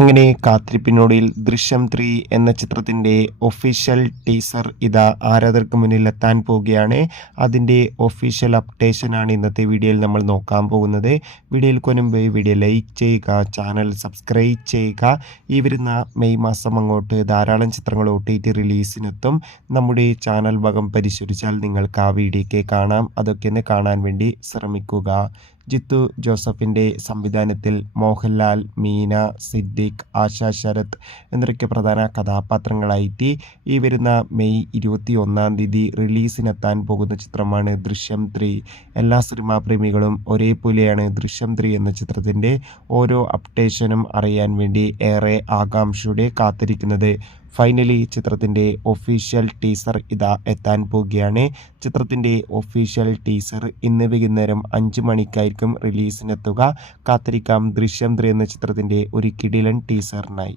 അങ്ങനെ കാത്തിരിപ്പിനൊടുവിൽ ദൃശ്യം 3 എന്ന ചിത്രത്തിൻ്റെ ഒഫീഷ്യൽ ടീസർ ഇതാ ആരാധകർക്ക് മുന്നിൽ എത്താൻ പോവുകയാണ്. അതിൻ്റെ ഒഫീഷ്യൽ അപ്ഡേഷനാണ് ഇന്നത്തെ വീഡിയോയിൽ നമ്മൾ നോക്കാൻ പോകുന്നത്. വീഡിയോയിൽ മുൻപ് വീഡിയോ ലൈക്ക് ചെയ്യുക, ചാനൽ സബ്സ്ക്രൈബ് ചെയ്യുക. ഈ വരുന്ന മെയ് മാസം അങ്ങോട്ട് ധാരാളം ചിത്രങ്ങൾ OTT റിലീസിനെത്തും. നമ്മുടെ ചാനൽ ഭാഗം പരിശോധിച്ചാൽ നിങ്ങൾക്ക് ആ വീഡിയോയ്ക്ക് കാണാം. അതൊക്കെ ഒന്ന് കാണാൻ വേണ്ടി ശ്രമിക്കുക. ജിത്തു ജോസഫിൻ്റെ സംവിധാനത്തിൽ മോഹൻലാൽ, മീന, സിദ്ദിഖ്, ആശ ശരത് എന്നൊക്കെ പ്രധാന കഥാപാത്രങ്ങളായിട്ട് ഈ വരുന്ന മെയ് 21 റിലീസിനെത്താൻ പോകുന്ന ചിത്രമാണ് ദൃശ്യം 3. എല്ലാ സിനിമാ പ്രേമികളും ഒരേപോലെയാണ് ദൃശ്യം 3 എന്ന ചിത്രത്തിൻ്റെ ഓരോ അപ്ഡേഷനും അറിയാൻ വേണ്ടി ഏറെ ആകാംക്ഷയോടെ കാത്തിരിക്കുന്നത്. ഫൈനലി ചിത്രത്തിൻ്റെ ഒഫീഷ്യൽ ടീസർ ഇതാ എത്താൻ പോവുകയാണ്. ചിത്രത്തിൻ്റെ ഒഫീഷ്യൽ ടീസർ ഇന്ന് വൈകുന്നേരം 5 മണിക്കായിരിക്കും റിലീസിനെത്തുക. കാത്തിരിക്കാം ദൃശ്യം 3 എന്ന ചിത്രത്തിൻ്റെ ഒരു കിടിലൻ ടീസറിനായി.